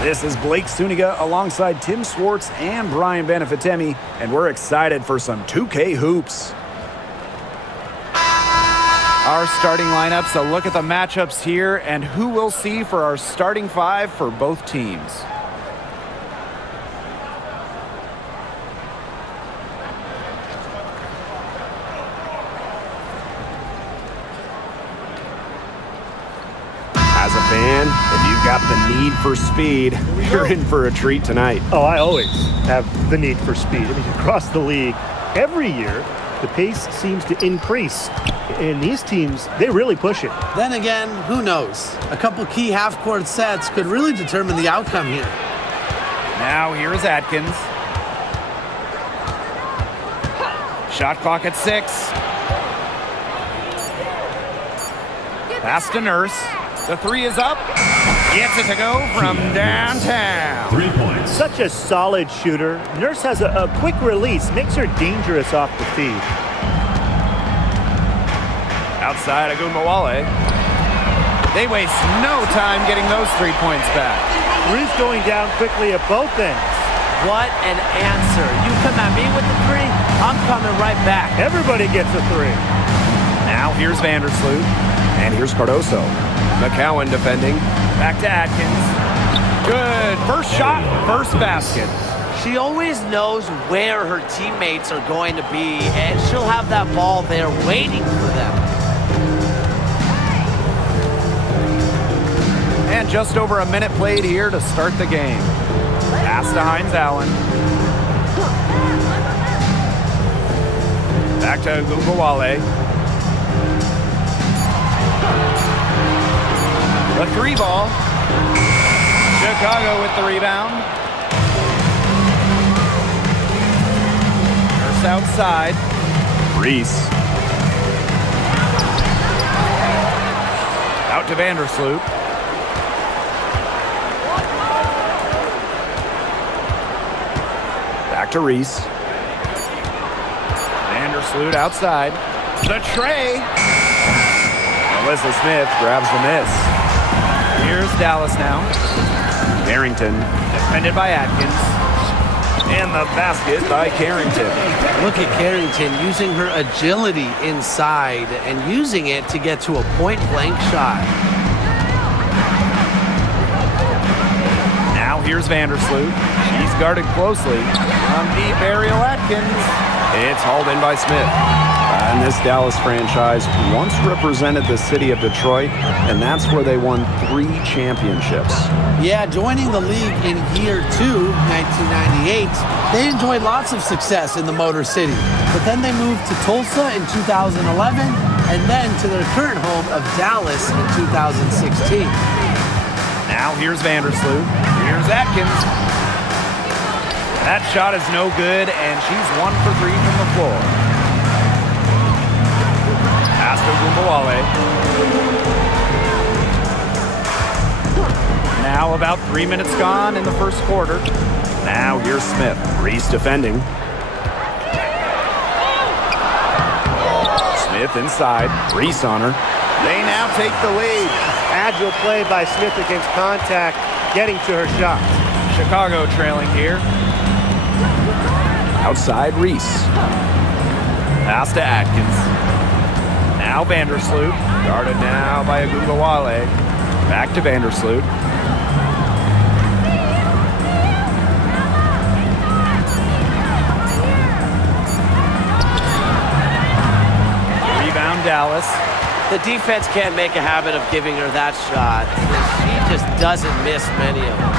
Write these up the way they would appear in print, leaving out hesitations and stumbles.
This is Blake Suniga alongside Tim Swartz and Brian Benefitemi, and we're excited for some 2K hoops. Our starting lineups, a look at the matchups here and who we'll see for our starting five for both teams. As a fan, if you've got the need for speed, you're in for a treat tonight. Oh, I always have the need for speed. I mean, across the league, every year, the pace seems to increase. And these teams, they really push it. Then again, who knows? A couple key half-court sets could really determine the outcome here. Now here's Atkins. Shot clock at 6. Pass to Nurse. The 3 is up. Gets it to go from downtown. 3 points. Such a solid shooter. Nurse has a quick release, makes her dangerous off the feed. Outside Agunmawale. They waste no time getting those 3 points back. Ruth going down quickly at both ends. What an answer. You come at me with the 3, I'm coming right back. Everybody gets a 3. Now here's Vandersloot. And here's Cardoso. McCowan defending. Back to Atkins. Good. First shot, first basket. She always knows where her teammates are going to be, and she'll have that ball there waiting for them. And just over a minute played here to start the game. Pass to Hines Allen. Back to Agunmawale. The 3 ball. Chicago with the rebound. Nurse outside. Reese. Out to Vandersloot. Back to Reese. Vandersloot outside. The tray. Melissa Smith grabs the miss. Here's Dallas now. Carrington. Defended by Atkins. And the basket by Carrington. Look at Carrington using her agility inside and using it to get to a point-blank shot. Now here's Vandersloot. She's guarded closely. From deep aerial Atkins. It's hauled in by Smith. And this Dallas franchise once represented the city of Detroit, and that's where they won 3 championships. Yeah, joining the league in year 2, 1998, they enjoyed lots of success in the Motor City. But then they moved to Tulsa in 2011, and then to their current home of Dallas in 2016. Now here's Vandersloot. Here's Atkins. That shot is no good, and she's 1 for 3 from the floor. Pass to Agunmawale. Now about 3 minutes gone in the first quarter. Now here's Smith. Reese defending. Smith inside. Reese on her. They now take the lead. Agile play by Smith against contact, getting to her shot. Chicago trailing here. Outside Reese. Pass to Atkins. Now Vandersloot. Guarded now by Agunmawale. Back to Vandersloot. Rebound Dallas. The defense can't make a habit of giving her that shot. She just doesn't miss many of them.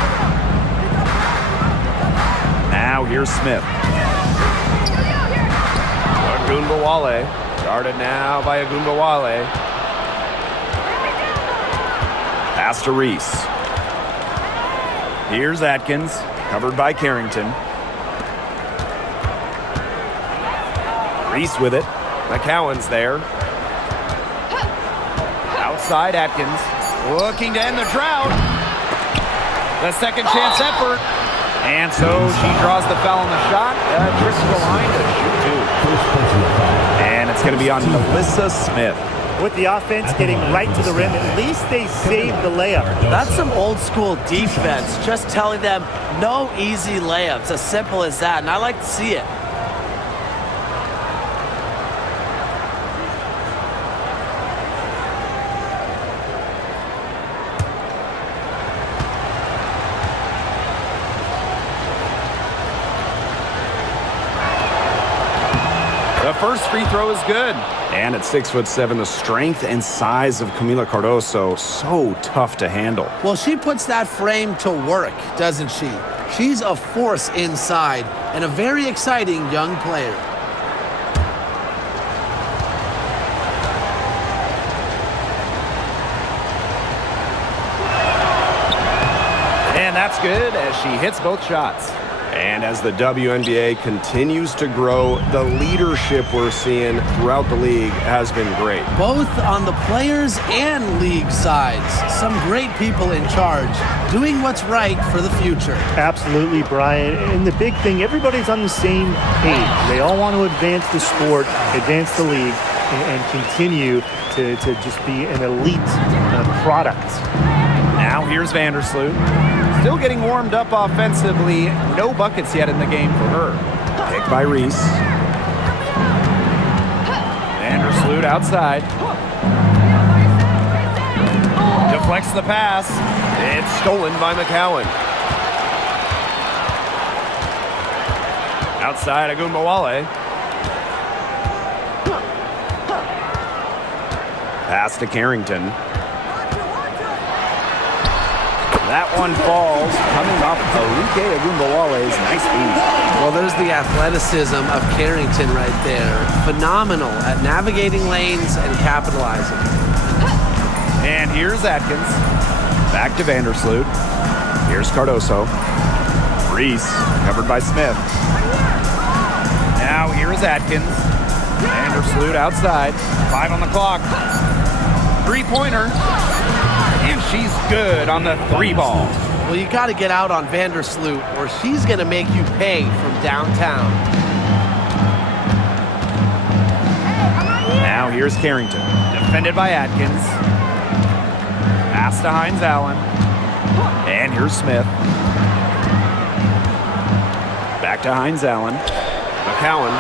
Now here's Smith. Agunmawale. Guarded now by Agunmawale. Pass to Reese. Here's Atkins. Covered by Carrington. Reese with it. McCowan's there. Outside Atkins. Looking to end the drought. The second chance effort. And so she draws the foul on the shot. Trips to the line to shoot 2. And it's going to be on Melissa Smith. With the offense getting right to the rim, at least they saved the layup. That's some old school defense, just telling them no easy layups, as simple as that, and I like to see it. The first free throw is good. And at 6'7", the strength and size of Camila Cardoso, so tough to handle. Well, she puts that frame to work, doesn't she? She's a force inside and a very exciting young player. And that's good as she hits both shots. And as the WNBA continues to grow, the leadership we're seeing throughout the league has been great. Both on the players and league sides. Some great people in charge, doing what's right for the future. Absolutely, Brian. And the big thing, everybody's on the same page. They all want to advance the sport, advance the league, and continue to just be an elite product. Now here's Vandersloot. Still getting warmed up offensively. No buckets yet in the game for her. Pick by Reese. Vandersloot outside. Deflects the pass. It's stolen by McCowan. Outside Agumbawale. Pass to Carrington. That one falls, coming off Alike Agumbawale's nice feed. Well, there's the athleticism of Carrington right there. Phenomenal at navigating lanes and capitalizing. And here's Atkins. Back to Vandersloot. Here's Cardoso. Reese, covered by Smith. Now here's Atkins. Vandersloot outside. 5 on the clock. Three-pointer. And she's good on the three ball. Well, you got to get out on Vandersloot or she's going to make you pay from downtown. Now here's Carrington. Defended by Atkins. Pass to Hines Allen. And here's Smith. Back to Hines Allen. McCowan.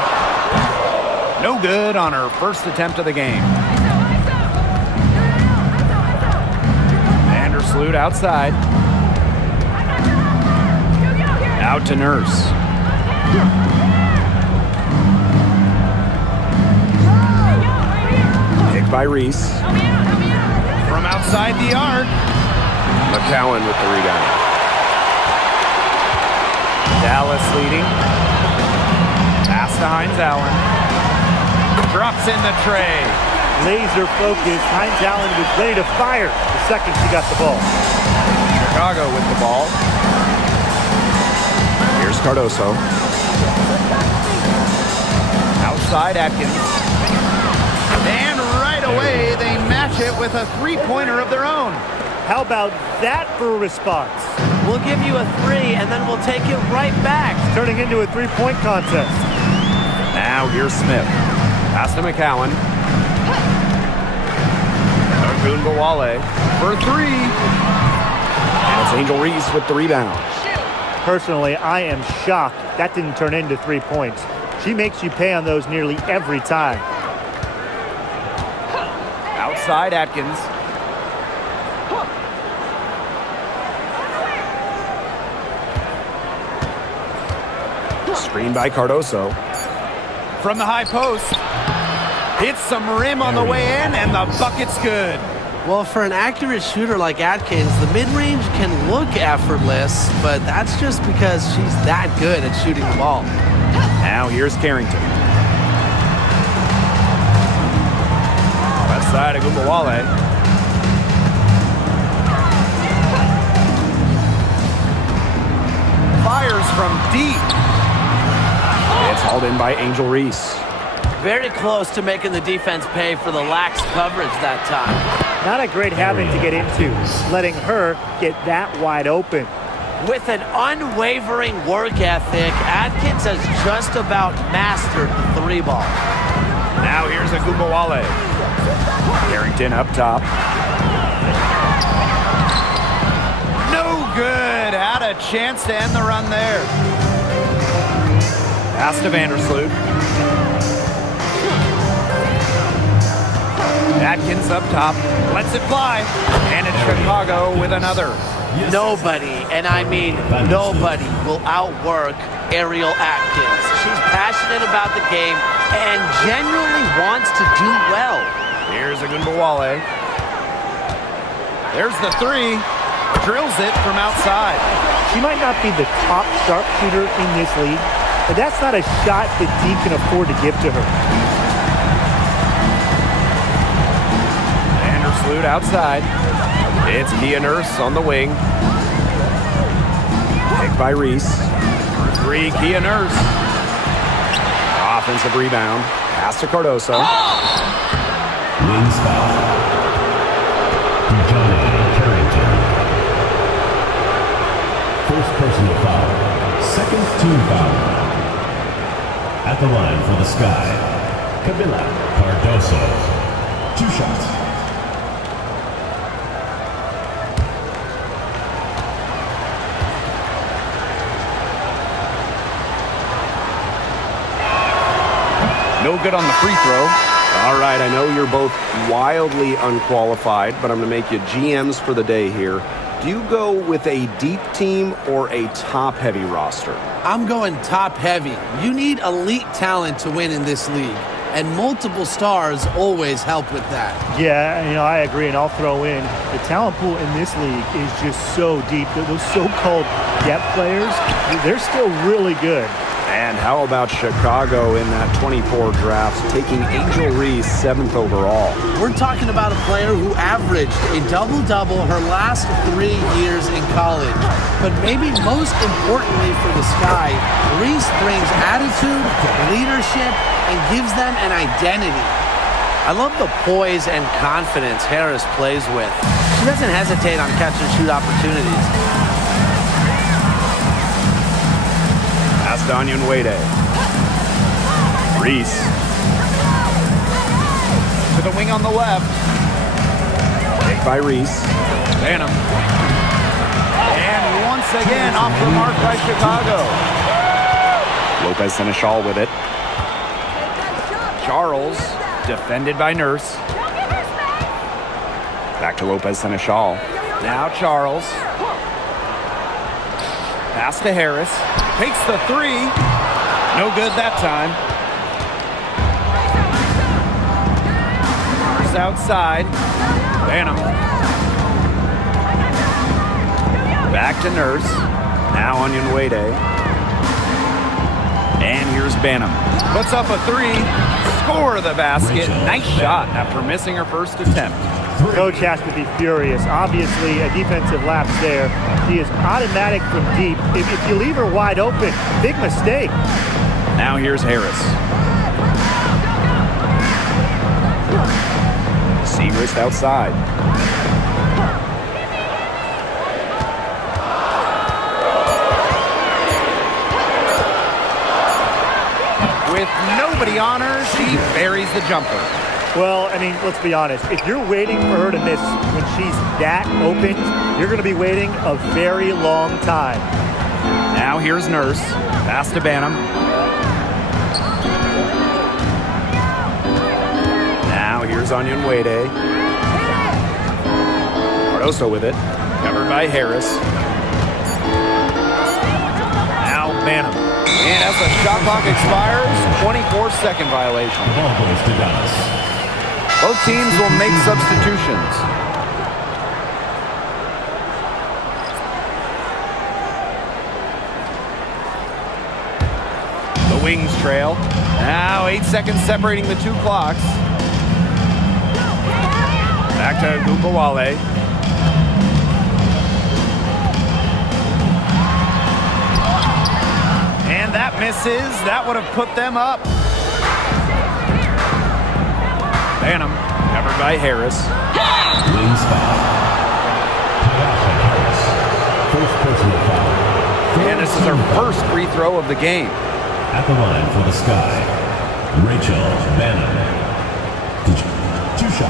No good on her first attempt of the game. Vandersloot outside. Out to Nurse. Pick by Reese. From outside the arc. McCowan with the rebound. Dallas leading. Pass to Hines Allen. Drops in the tray. Laser focused. Hines Allen was ready to fire the second she got the ball. Chicago with the ball. Here's Cardoso. Outside Atkins. And right away they match it with a three-pointer of their own. How about that for a response? We'll give you a 3 and then we'll take it right back. Turning into a three-point contest. Now here's Smith. Pass to McCowan. Agumbawale for three. And it's Angel Reese with the rebound. Personally, I am shocked that didn't turn into 3 points. She makes you pay on those nearly every time. Outside Atkins. Screen by Cardoso. From the high post. Hits some rim on the way in, and the bucket's good. Well, for an accurate shooter like Atkins, the mid-range can look effortless, but that's just because she's that good at shooting the ball. Now here's Carrington. Left side Agumbawale. Fires from deep. It's hauled in by Angel Reese. Very close to making the defense pay for the lax coverage that time. Not a great habit to get into, letting her get that wide open. With an unwavering work ethic, Atkins has just about mastered the three ball. Now here's Agumbawale. Harrington up top. No good. Had a chance to end the run there. Pass to Vandersloot. Atkins up top. Lets it fly. And it's Chicago with another. Nobody, and I mean nobody, will outwork Ariel Atkins. She's passionate about the game and genuinely wants to do well. Here's Agunbowale. There's the three. Drills it from outside. She might not be the top sharpshooter in this league, but that's not a shot that D can afford to give to her. Vandersloot outside. It's Kia Nurse on the wing. Picked by Reese. Three, Kia Nurse. Offensive rebound. Pass to Cardoso. Wings foul. Johnny Carrington. First personal foul. Second team foul. At the line for the Sky, Camila Cardoso. 2 shots. No good on the free throw. All right, I know you're both wildly unqualified, but I'm going to make you GMs for the day here. Do you go with a deep team or a top-heavy roster? I'm going top heavy. You need elite talent to win in this league, and multiple stars always help with that. Yeah, I agree, and I'll throw in the talent pool in this league is just so deep. Those so-called depth players, they're still really good. And how about Chicago in that 24 draft, taking Angel Reese 7th overall? We're talking about a player who averaged a double-double her last 3 years in college. But maybe most importantly for the Sky, Reese brings attitude, leadership, and gives them an identity. I love the poise and confidence Harris plays with. She doesn't hesitate on catch-and-shoot opportunities. Pass to Onion Wade. Reese. To the wing on the left. Picked by Reese. Banham. And once again off the mark by Chicago. Lopez Seneschal with it. Charles, defended by Nurse. Back to Lopez Seneschal. Now Charles. Pass to Harris. Takes the three. No good that time. Nurse outside. Banham. Back to Nurse. Now Onion Wade. And here's Banham. Puts up a three. Score the basket. Nice shot after missing her first attempt. Coach has to be furious. Obviously, a defensive lapse there. She is automatic from deep. If you leave her wide open, big mistake. Now here's Harris. Segrist outside. With nobody on her, she buries the jumper. Well, let's be honest. If you're waiting for her to miss when she's that open, you're going to be waiting a very long time. Now here's Nurse. Pass to Banham. Now here's Onion Wade. Cardoso with it. Covered by Harris. Now Banham. And as the shot clock expires, 24-second violation. The ball goes to Dallas. Both teams will make substitutions. The Wings trail. Now 8 seconds separating the two clocks. Back to Agunbowale. And that misses. That would have put them up. Banham, covered by Harris. Wings foul. Harris. First personal foul. And this is her first free throw of the game. At the line for the Sky, Rachel Bannon. 2 shots.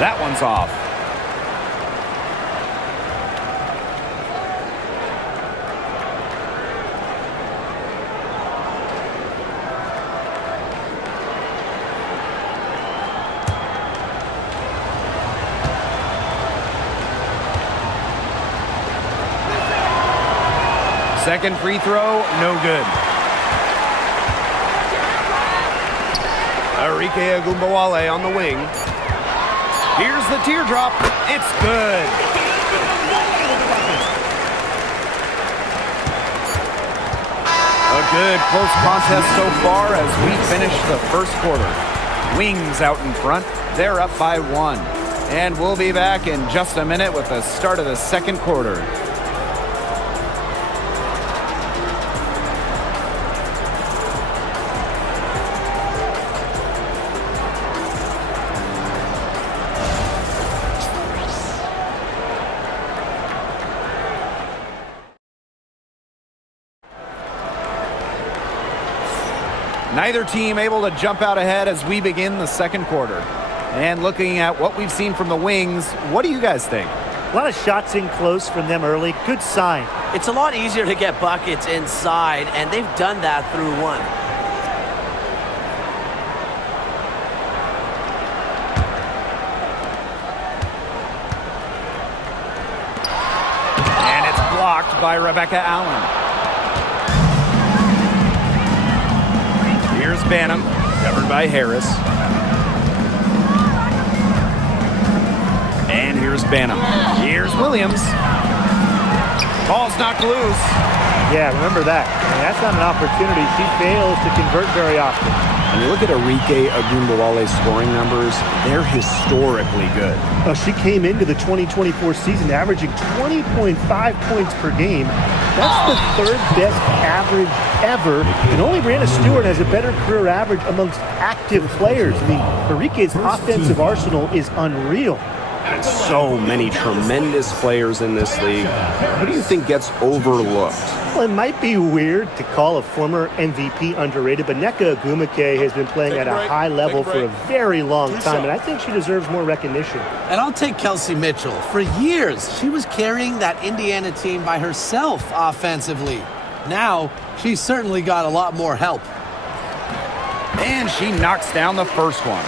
That one's off. Second free throw, no good. Arike Ogunbowale on the wing. Here's the teardrop. It's good. A good close contest so far as we finish the first quarter. Wings out in front. They're up by 1. And we'll be back in just a minute with the start of the second quarter. Neither team able to jump out ahead as we begin the second quarter. And looking at what we've seen from the wings, what do you guys think? A lot of shots in close from them early. Good sign. It's a lot easier to get buckets inside, and they've done that through one. And it's blocked by Rebecca Allen. Here's Banham, covered by Harris. And here's Banham. Here's Williams. Ball's knocked loose. Yeah, remember that. And that's not an opportunity. She fails to convert very often. And you look at Arike Ogunbowale's scoring numbers, they're historically good. She came into the 2024 season averaging 20.5 points per game. That's the third best average ever, and only Brianna Stewart has a better career average amongst active players. I mean, Arike's offensive arsenal is unreal. And so many tremendous players in this league. What do you think gets overlooked? Well, it might be weird to call a former MVP underrated, but Nneka Ogwumike has been playing at a high level for a very long time, and I think she deserves more recognition. And I'll take Kelsey Mitchell. For years, she was carrying that Indiana team by herself offensively. Now, she's certainly got a lot more help. And she knocks down the first one.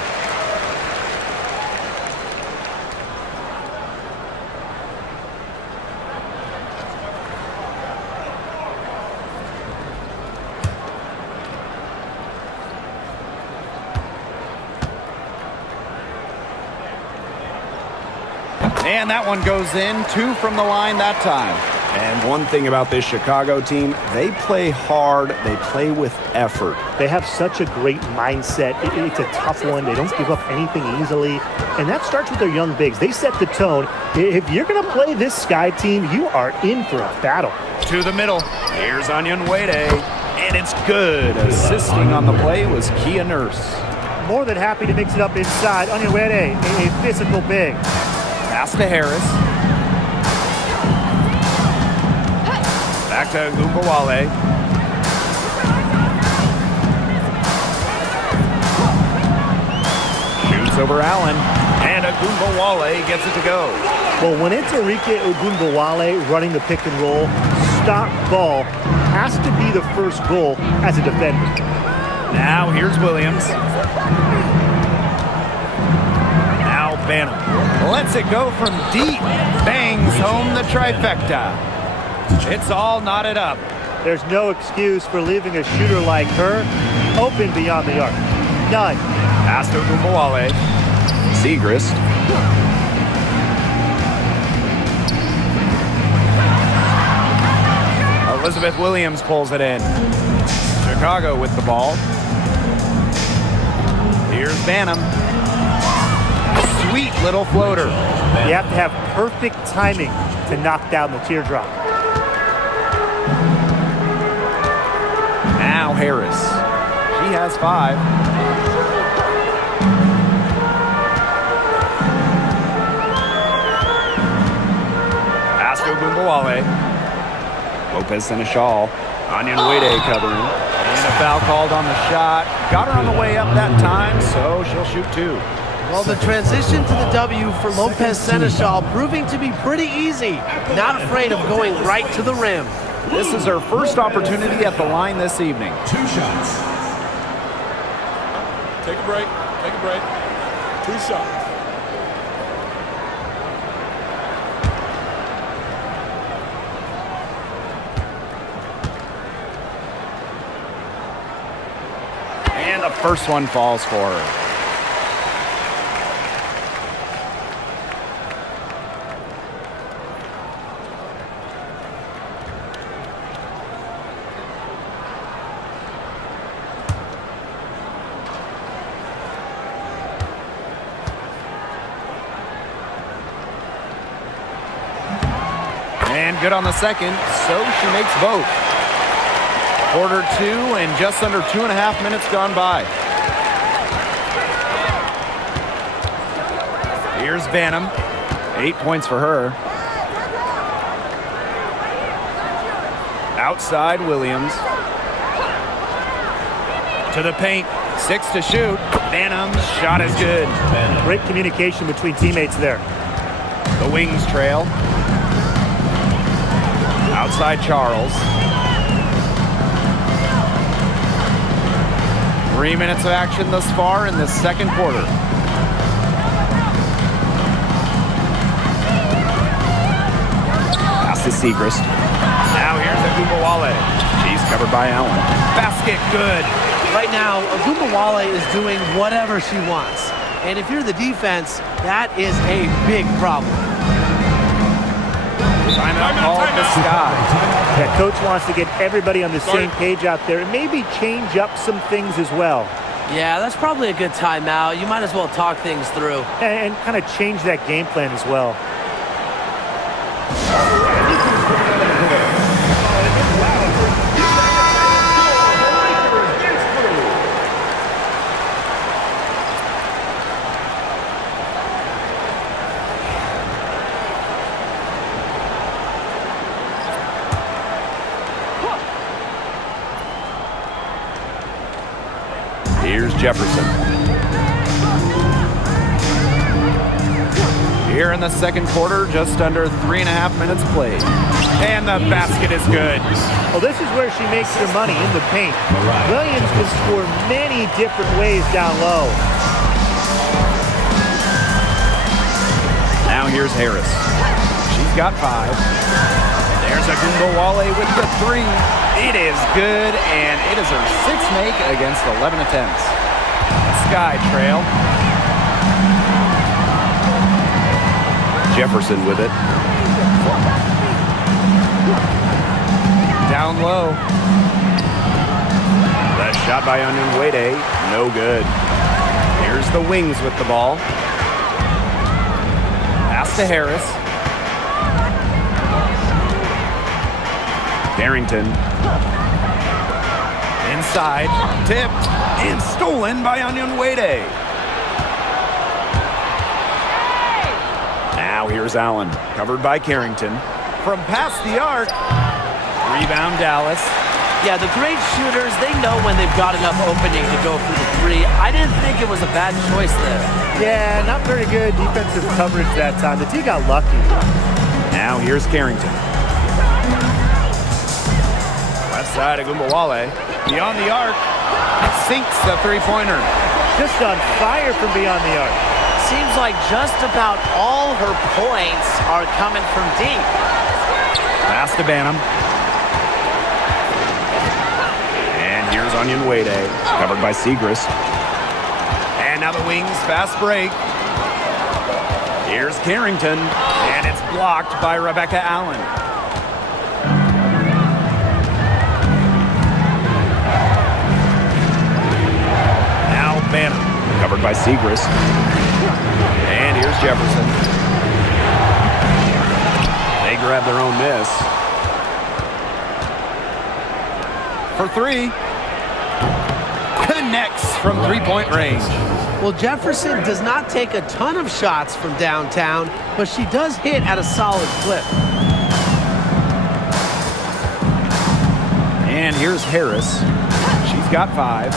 And that one goes in. 2 from the line that time. And one thing about this Chicago team, they play hard, they play with effort. They have such a great mindset. It's a tough one. They don't give up anything easily. And that starts with their young bigs. They set the tone. If you're going to play this Sky team, you are in for a battle. To the middle. Here's Onyenwere. And it's good. Assisting on the play was Kia Nurse. More than happy to mix it up inside. Onyenwere, a physical big. Pass to Harris. Back to Ogunbowale. Shoots over Allen. And Ogunbowale gets it to go. Well, when it's Arike Ogunbowale running the pick and roll, stop ball has to be the first goal as a defender. Now here's Williams. Now Banham lets it go from deep. Bangs home the trifecta. It's all knotted up. There's no excuse for leaving a shooter like her open beyond the arc. None. Pass to Ogunbowale. Segrist. Elizabeth Williams pulls it in. Chicago with the ball. Here's Banham. Sweet little floater. You have to have perfect timing to knock down the teardrop. Now Harris. She has 5. Pass to Ogunbowale. Lopez and a shawl. Onyenwere covering. And a foul called on the shot. Got her on the way up that time, so she'll shoot 2. Well, the transition to the W for Lopez Seneschal proving to be pretty easy. Not afraid of going right to the rim. This is her first opportunity at the line this evening. 2 shots. Take a break. Take a break. 2 shots. And the first one falls for her. And good on the second, so she makes both. Quarter 2 and just under 2.5 minutes gone by. Here's Banham. 8 points for her. Outside Williams. To the paint. 6 to shoot. Banham's shot is good. Great communication between teammates there. The Wings trail. Outside Charles. 3 minutes of action thus far in the second quarter. Pass to Segrist. Now here's Agumbawale. She's covered by Allen. Basket good. Right now, Agumbawale is doing whatever she wants. And if you're the defense, that is a big problem. Timeout call at the Sky. Yeah, coach wants to get everybody on the same page out there and maybe change up some things as well. Yeah, that's probably a good timeout. You might as well talk things through. And kind of change that game plan as well. Here's Jefferson. Here in the second quarter, just under 3.5 minutes played. And the basket is good. Well, this is where she makes her money, in the paint. Williams can score many different ways down low. Now here's Harris. She's got 5. There's Agumbawale with the 3. It is good, and it is her 6th make against 11 attempts. Sky trail. Jefferson with it. Down low. The shot by Onyenwere, no good. Here's the Wings with the ball. Pass to Harris. Barrington. Inside, tipped, and stolen by Onyenwere. Now here's Allen, covered by Carrington. From past the arc, rebound Dallas. Yeah, the great shooters, they know when they've got enough opening to go for the 3. I didn't think it was a bad choice there. Yeah, not very good defensive coverage that time. The team got lucky. Now here's Carrington. Left side of Agumbawale. Beyond the arc. Sinks the 3-pointer. Just on fire from beyond the arc. Seems like just about all her points are coming from deep. Pass to Banham. And here's Onyenwere, covered by Segrist. And now the Wings fast break. Here's Carrington, and it's blocked by Rebecca Allen. Now Banham, covered by Segrist. And here's Jefferson. They grab their own miss. For 3. Connects from 3-point range. Well, Jefferson does not take a ton of shots from downtown, but she does hit at a solid clip. And here's Harris. She's got 5.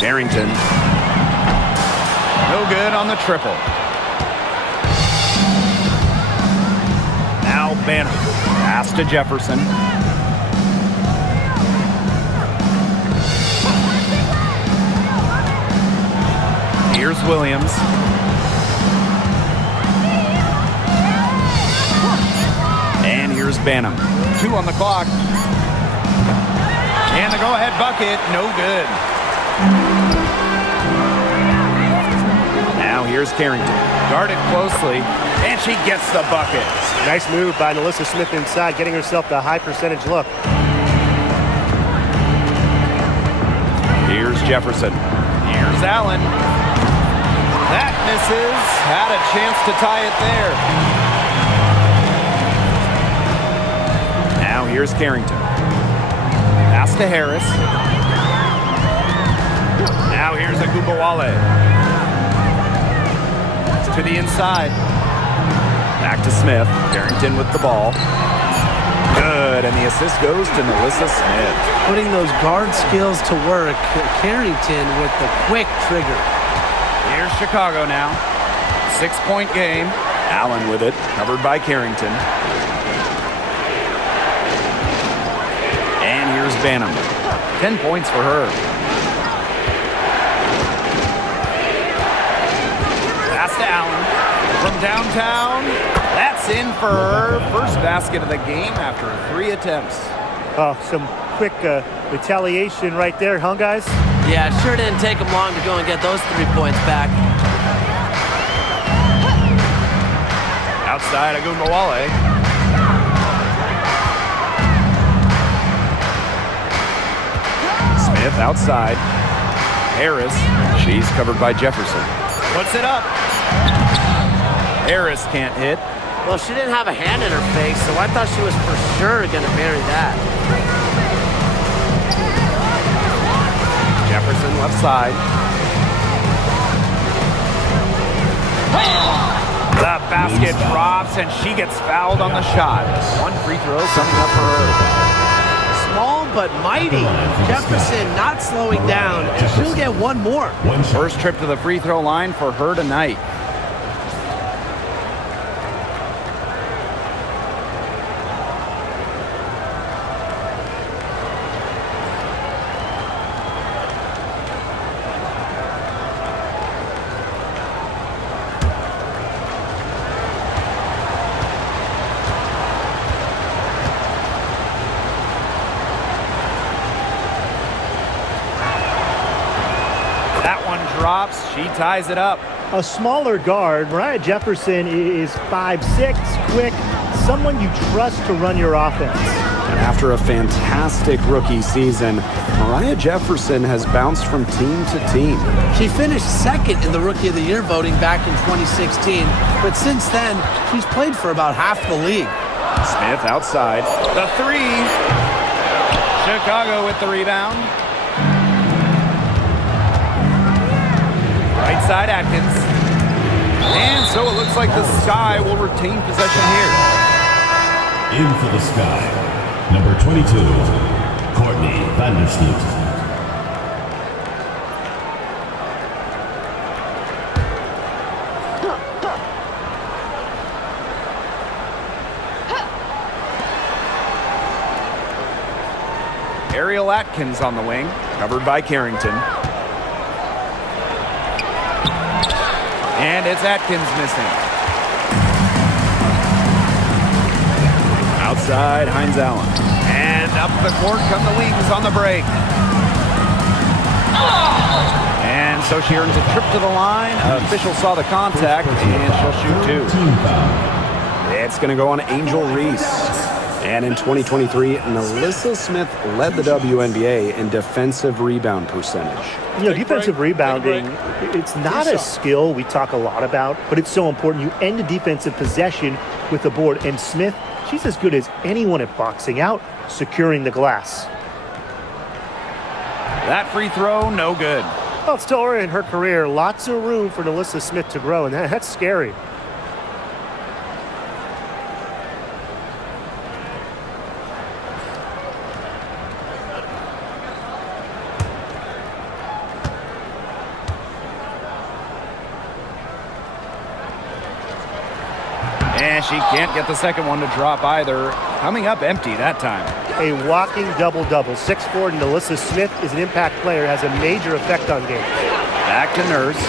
Barrington. No good on the triple. Now Banner. Pass to Jefferson. Here's Williams. And here's Banham. 2 on the clock. And the go-ahead bucket, no good. Now here's Carrington. Guarded closely, and she gets the bucket. Nice move by Alyssa Smith inside, getting herself the high percentage look. Here's Jefferson. Here's Allen. That misses. Had a chance to tie it there. Now here's Carrington. Pass to Harris. Now here's Agubawale. To the inside. Back to Smith. Carrington with the ball. Good, and the assist goes to Alyssa Smith. Putting those guard skills to work. Carrington with the quick trigger. Here's Chicago now. 6-point game. Allen with it, covered by Carrington. And here's Banham. 10 points for her. Pass to Allen. From downtown. That's in for her first basket of the game after 3 attempts. Oh, some quick retaliation right there, huh, guys? Yeah, sure didn't take them long to go and get those 3 points back. Outside Agumawale. Smith outside. Harris. She's covered by Jefferson. Puts it up. Harris can't hit. Well, she didn't have a hand in her face, so I thought she was for sure going to bury that. Jefferson left side. The basket drops, and she gets fouled on the shot. 1 free throw coming up for her. Small but mighty. Jefferson not slowing down, and she'll get 1 more. First trip to the free throw line for her tonight. Drops, she ties it up. A smaller guard, Mariah Jefferson is 5'6", quick, someone you trust to run your offense. And after a fantastic rookie season, Mariah Jefferson has bounced from team to team. She finished 2nd in the Rookie of the Year voting back in 2016, but since then, she's played for about half the league. Smith outside. The 3. Chicago with the rebound. Right side Atkins. And so it looks like the Sky will retain possession here. In for the Sky, number 22, Courtney Vandersloot. Ariel Atkins on the wing, covered by Carrington. And it's Atkins missing. Outside, Hines Allen. And up the court come the Wings on the break. And so she earns a trip to the line. Official saw the contact, and she'll shoot 2. It's going to go on Angel Reese. And in 2023, Alyssa Smith led the WNBA in defensive rebound percentage. You know, defensive rebounding, it's not a skill we talk a lot about, but it's so important. You end a defensive possession with the board. And Smith, she's as good as anyone at boxing out, securing the glass. That free throw, no good. Well, it's still early in her career. Lots of room for Alyssa Smith to grow, and that's scary. And she can't get the second one to drop either. Coming up empty that time. A walking double-double. 6'4" Melissa Smith is an impact player, has a major effect on games. Back to Nurse.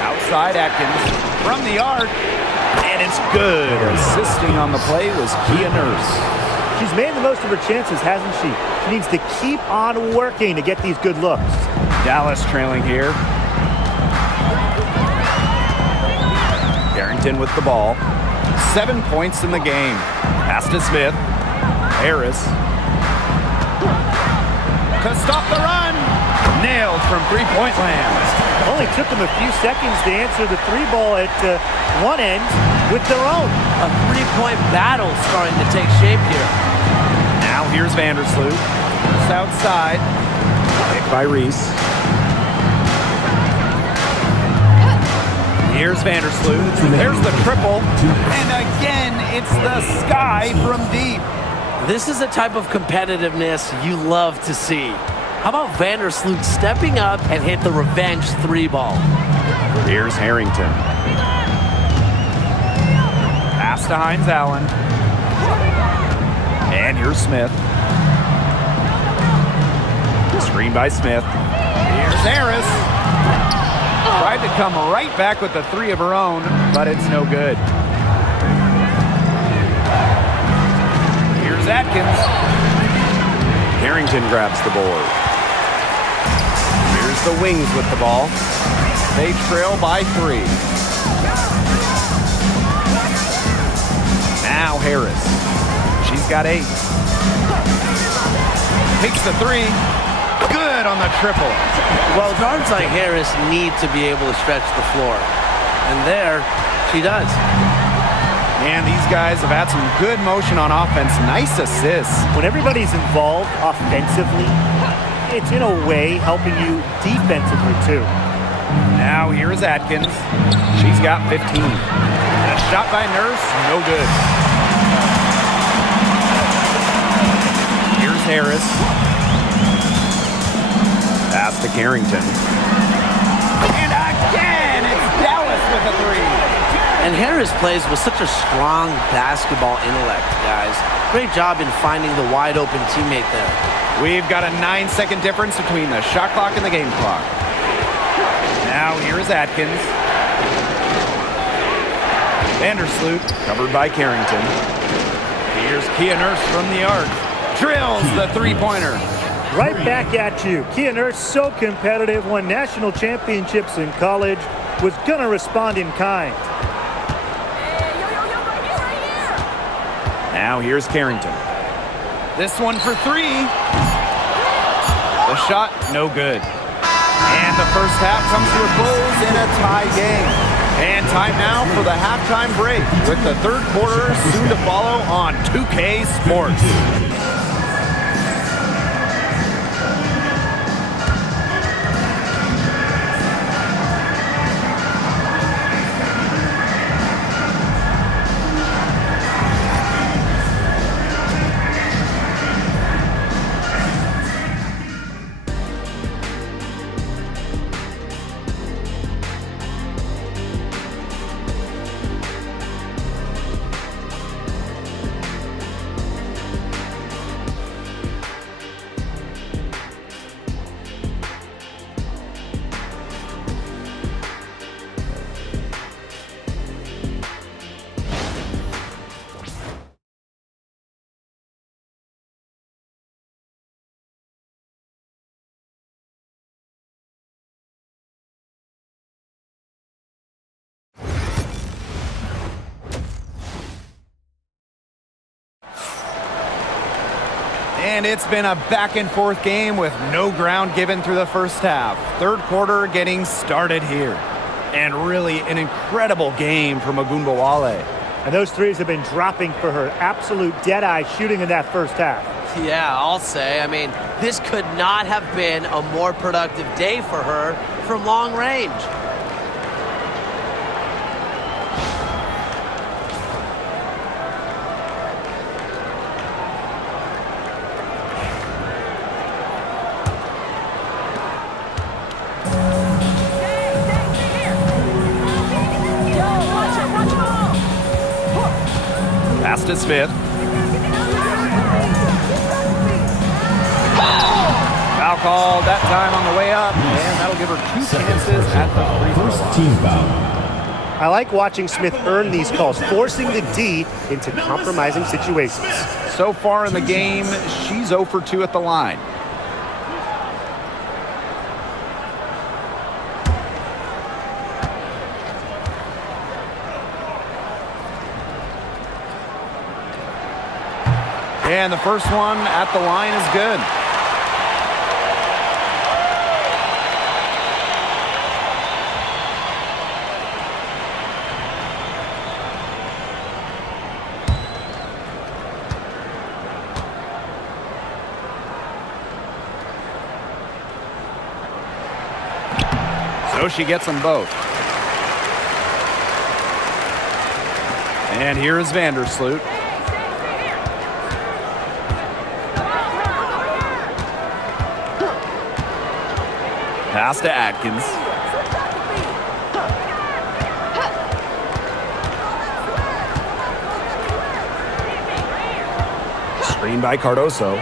Outside Atkins from the arc. And it's good. Assisting on the play was Kia Nurse. She's made the most of her chances, hasn't she? She needs to keep on working to get these good looks. Dallas trailing here. Carrington with the ball. 7 points in the game. Pass to Smith. Harris. To stop the run. Nailed from three-point land. Only took them a few seconds to answer the three ball at one end with their own. A three-point battle starting to take shape here. Now here's Vandersloot. Just outside. Picked by Reese. Here's Vandersloot. There's the triple. And again, it's the sky from deep. This is the type of competitiveness you love to see. How about Vandersloot stepping up and hit the revenge three ball? Here's Harrington. Pass to Hines Allen. And here's Smith. Screen by Smith. Here's Harris. Tried to come right back with the three of her own, but it's no good. Here's Atkins. Carrington grabs the board. Here's the Wings with the ball. They trail by 3. Now Harris. She's got 8. Takes the 3. Good on the triple. Well, guards like Harris need to be able to stretch the floor. And there, she does. And these guys have had some good motion on offense. Nice assists. When everybody's involved offensively, it's in a way helping you defensively too. Now here is Atkins. She's got 15. A shot by Nurse, no good. Here's Harris. Pass to Carrington. And again, it's Dallas with a 3. And Harris plays with such a strong basketball intellect, guys. Great job in finding the wide open teammate there. We've got a 9-second difference between the shot clock and the game clock. Now here's Atkins. Vandersloot covered by Carrington. Here's Kia Nurse from the arc. Drills the three-pointer. Right back at you. Kia Nurse, so competitive, won national championships in college, was gonna respond in kind. Now here's Carrington. This one for 3. The shot, no good. And the first half comes to a close in a tie game. And time now for the halftime break with the third quarter soon to follow on 2K Sports. And it's been a back-and-forth game with no ground given through the first half. Third quarter getting started here. And really an incredible game from Ogunbowale. And those threes have been dropping for her. Absolute dead-eye shooting in that first half. Yeah, I'll say. I mean, this could not have been a more productive day for her from long range. to Smith. Foul called that time on the way up, and that'll give her 2 chances at the free throw First line. team foul. I like watching Smith earn these calls, forcing the D into compromising situations. So far in the game, she's 0 for 2 at the line. And the first one at the line is good. So she gets them both. And here is Vandersloot. Pass to Atkins. Screen by Cardoso.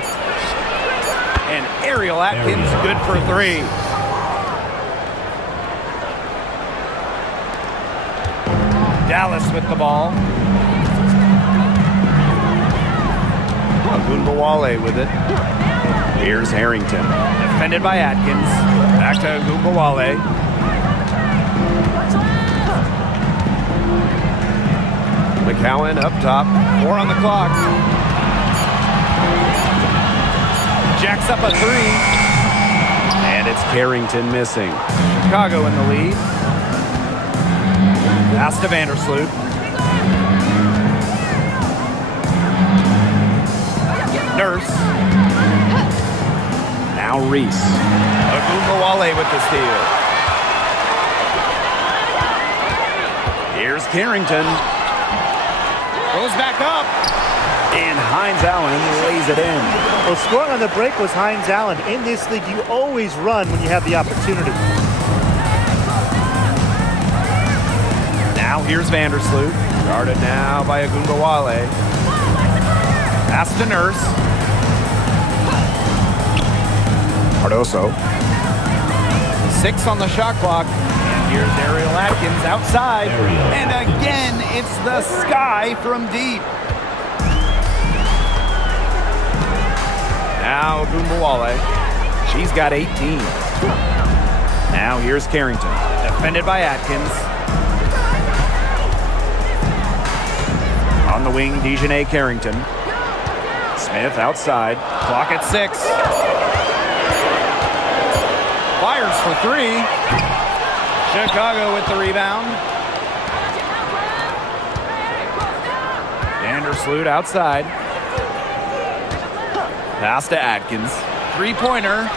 And Ariel Atkins, good for 3. Dallas with the ball. Agunbawale with it. Here's Harrington. Defended by Atkins. Back to Agunbawale. McCowan up top. 4 on the clock. Jacks up a 3. And it's Carrington missing. Chicago in the lead. Pass to Vandersloot. Nurse. Now Reese. Agunbawale with the steal. Here's Carrington. Goes back up. And Hines Allen lays it in. Well, scoring on the break was Hines Allen. In this league, you always run when you have the opportunity. Now here's Vandersloot. Guarded now by Agunbawale. Pass to Nurse. Cardoso. 6 on the shot clock. And here's Ariel Atkins outside. And again, it's the sky from deep. Now Agunbawale. She's got 18. Now here's Carrington. Defended by Atkins. On the wing, Dejanay Carrington. Smith outside. Clock at 6. Fires for 3. Chicago with the rebound. Vandersloot outside. Pass to Atkins. 3-pointer.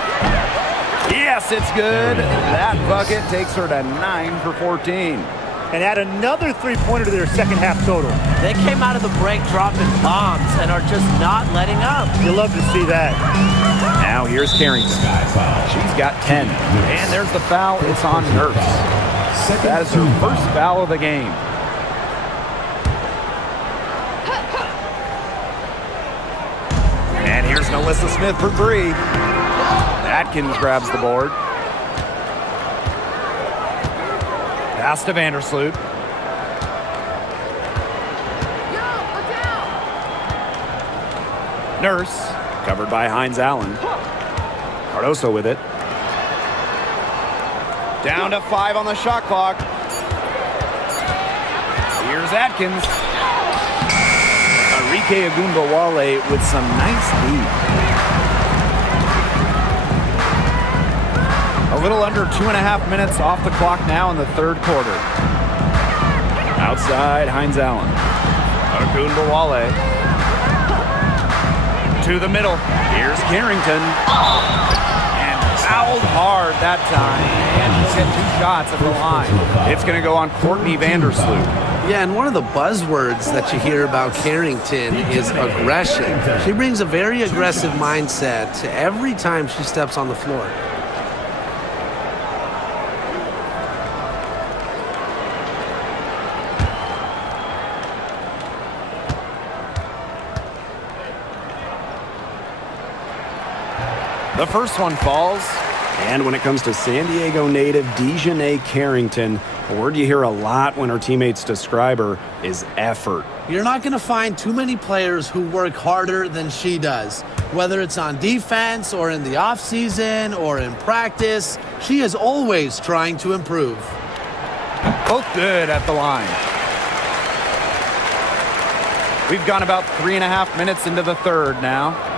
Yes, it's good. That bucket takes her to 9 for 14. And add another 3-pointer to their second half total. They came out of the break dropping bombs and are just not letting up. You love to see that. Now here's Carrington. She's got 10. And there's the foul. It's on Nurse. That is her first foul of the game. And here's Melissa Smith for 3. Atkins grabs the board. Pass to Vandersloot. Nurse. Covered by Hines Allen. Cardoso with it. Down to 5 on the shot clock. Here's Atkins. Arike Agunbawale with some nice deep. A little under 2.5 minutes off the clock now in the third quarter. Outside, Hines Allen. Agunbawale. To the middle. Here's Carrington. And fouled hard that time. And he'll get 2 shots at the line. It's going to go on Courtney Vandersloot. Yeah, and one of the buzzwords that you hear about Carrington is aggression. She brings a very aggressive mindset to every time she steps on the floor. The first one falls. And when it comes to San Diego native Dejanay Carrington, a word you hear a lot when her teammates describe her is effort. You're not going to find too many players who work harder than she does. Whether it's on defense or in the offseason or in practice, she is always trying to improve. Both good at the line. We've gone about 3.5 minutes into the third now.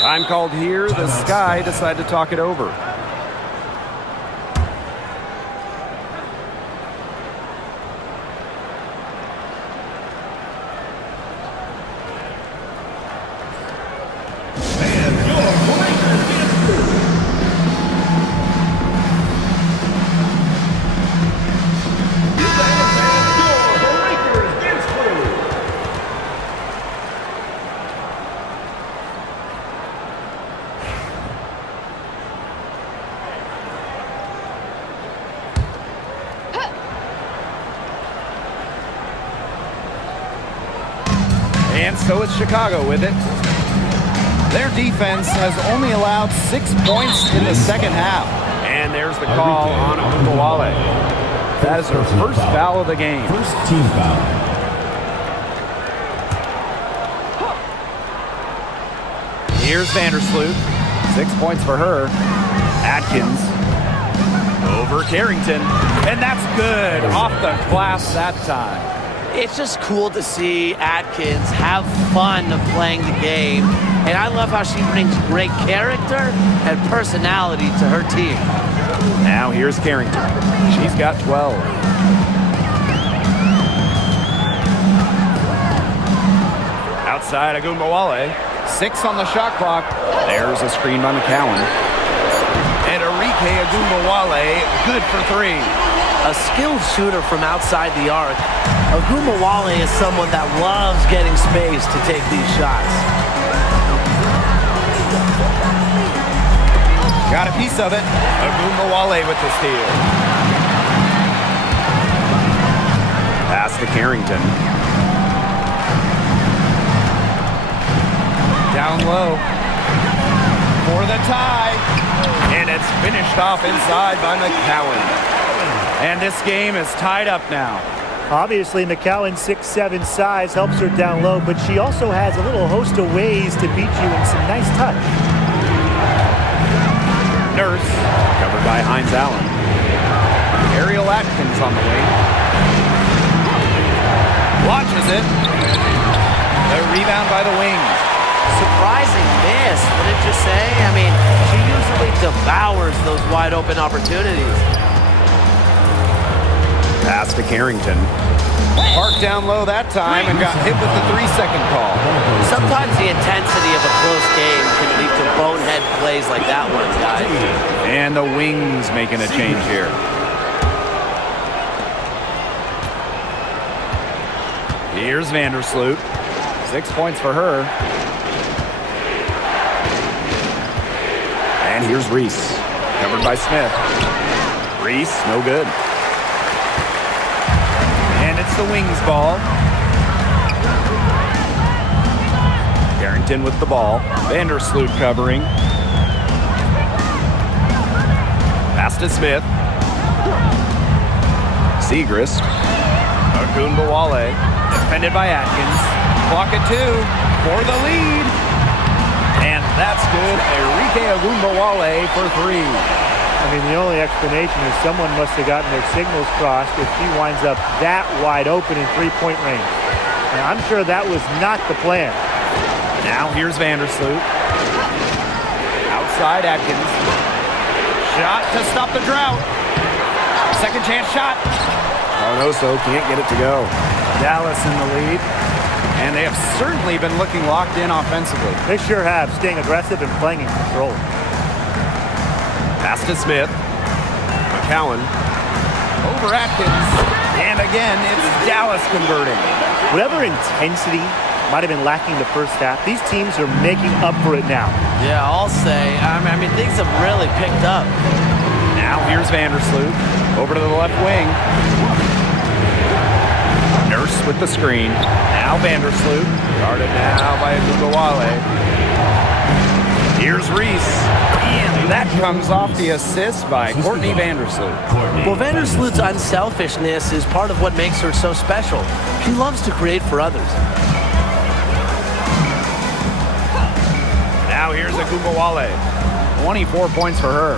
Time called here. The Sky decide to talk it over. And so it's Chicago with it. Their defense has only allowed 6 points in the second half. And there's the call on Ogunbowale. That is her first foul of the game. First team foul. Here's Vandersloot. 6 points for her. Atkins over Carrington. And that's good. Off the glass that time. It's just cool to see Atkins have fun playing the game. And I love how she brings great character and personality to her team. Now here's Carrington. She's got 12. Outside Ogunbowale. 6 on the shot clock. There's a screen by McCowan. And Arike Ogunbowale, good for 3. A skilled shooter from outside the arc. Ogunbowale is someone that loves getting space to take these shots. Got a piece of it. Ogunbowale with the steal. Pass to Carrington. Down low. For the tie. And it's finished off inside by McCowan. And this game is tied up now. Obviously, McCowan's 6'7" size helps her down low, but she also has a little host of ways to beat you in some nice touch. Nurse, covered by Hines Allen. Ariel Atkins on the wing. Launches it. The rebound by the wing. Surprising miss, wouldn't you say? I mean, she usually devours those wide open opportunities. Pass to Carrington. Parked down low that time and got hit with the 3-second call. Sometimes the intensity of a close game can lead to bonehead plays like that one, guys. And the Wings making a change here. Here's Vandersloot. 6 points for her. And here's Reese. Covered by Smith. Reese, no good. And it's the Wings ball. Carrington with the ball. Vandersloot covering. Pass to Smith. Segrist. Ogunbowale. Defended by Atkins. Clock at 2 for the lead. And that's good. Arike Ogunbowale for 3. I mean, the only explanation is someone must have gotten their signals crossed if she winds up that wide open in three-point range. And I'm sure that was not the plan. Now here's Vandersloot. Outside Atkins. Shot to stop the drought. Second chance shot. Cardoso can't get it to go. Dallas in the lead. And they have certainly been looking locked in offensively. They sure have, staying aggressive and playing in control. Pass to Smith. McCowan. Over Atkins. And again, it's Dallas converting. Whatever intensity might have been lacking the first half, these teams are making up for it now. Yeah, I'll say. I mean, things have really picked up. Now here's Vandersloot. Over to the left wing. Nurse with the screen. Now Vandersloot. Guarded now by Ogunbowale. Here's Reese. And that comes off the assist by Courtney Vandersloot. Well, Vandersloot's unselfishness is part of what makes her so special. She loves to create for others. Now here's Agumbawale. 24 points for her.